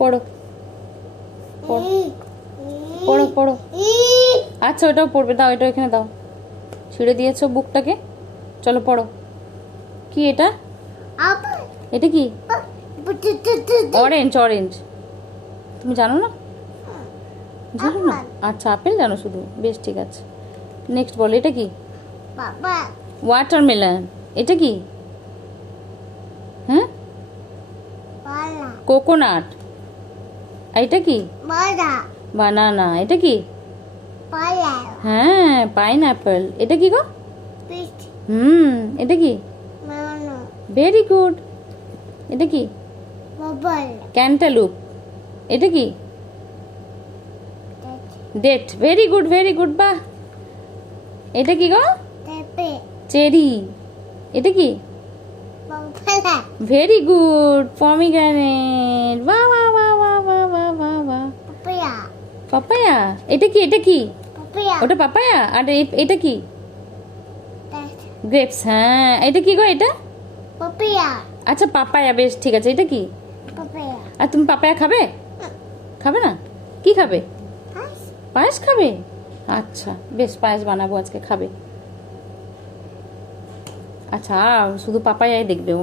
পড়ো পড়ো পড়ো পড়ো। আচ্ছা ওটাও পড়বে, দাও এটা এখানে দাও, ছিঁড়ে দিয়েছো বুকটাকে। চলো পড়ো। কি এটা? এটা কি? Orange orange. তুমি জানো না? জানো না? আচ্ছা আপেল জানো শুধু, বেশ ঠিক আছে। নেক্সট বলো, এটা কি? ওয়াটারমেলন। এটা কি? হ্যাঁ কোকোনাট। এটা কি? বানানা। এটা কি? হ্যাঁ পাইনঅ্যাপল। এটা কি গো? এটা কি? Very good. এটা কি? ক্যান্টালুপ। এটা কি? Date. Very good very good, বাহ। এটা কি গো? চেরি। এটা কি? Very good, pomegranate. বাহ বাহ বাহ বাহ বাহ বাহ বাহ বাহ। পাপায়া। এটা কি? এটা কি? ওটা পাপায়া। আর এটা কি? গ্রেপস। হ্যাঁ এটা কি গো? এটা আচ্ছা পাপায়া, বেশ ঠিক আছে। এটা কি? আর তুমি পাপায়া খাবে? খাবে না? কি খাবে? পায়েস খাবে? আচ্ছা বেশ, পায়েস বানাবো আজকে, খাবে। আচ্ছা শুধু পাপায়াই দেখবে ও।